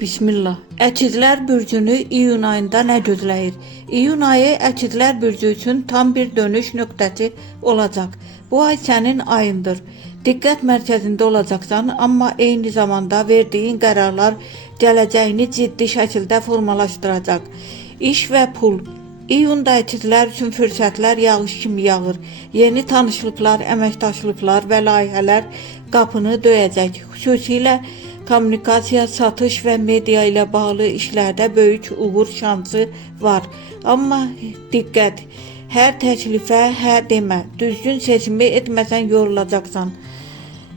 Bismillah. Əkidlər bürcünü iyun ayında nə gözləyir? İyun ayı əkidlər bürcü üçün tam bir dönüş nöqtəsi olacaq. Bu ay sənin ayındır. Diqqət mərkəzində olacaqsan, amma eyni zamanda verdiyin qərarlar gələcəyini ciddi şəkildə formalaşdıracaq. İş və pul. İyunda əkidlər üçün fürsətlər yağış kimi yağır. Yeni tanışlıqlar, əməkdaşlıqlar və layihələr qapını döyəcək. Xüsusilə kommunikasiya, satış və media ilə bağlı işlərdə böyük uğur şansı var. Amma diqqət, hər təklifə hə demə, düzgün seçimi etməsən yorulacaqsan.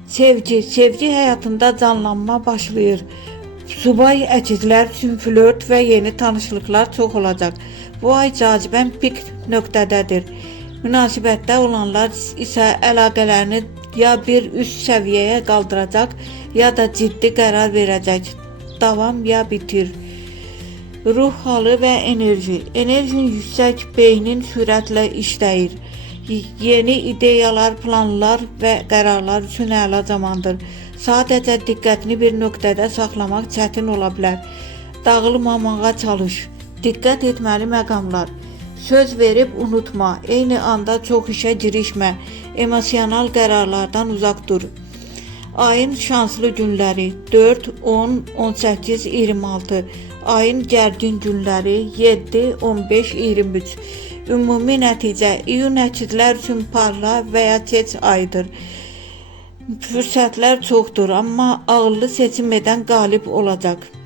Sevgi həyatında canlanma başlayır. Subay əkidlər üçün flört və yeni tanışlıqlar çox olacaq. Bu ay cazibən pik nöqtədədir. Münasibətdə olanlar isə əlaqələrini ya bir üst səviyyəyə qaldıracaq, ya da ciddi qərar verəcək. Davam ya bitir. Ruh halı və enerji. Enerjin yüksək, beynin sürətlə işləyir. Yeni ideyalar, planlar və qərarlar üçün əla zamandır. Sadəcə diqqətini bir nöqtədə saxlamaq çətin ola bilər. Dağılmamağa çalış. Diqqət etməli məqamlar. Söz verib unutma. Eyni anda çox işə girişmə. Emosional qərarlardan uzaq dur. Ayın şanslı günləri 4, 10, 18, 26. Ayın gərgin günləri 7, 15, 23. Ümumi nəticə iyun əkidlər üçün parla və ya keç aydır. Fürsətlər çoxdur, amma ağıllı seçim edən qalib olacaq.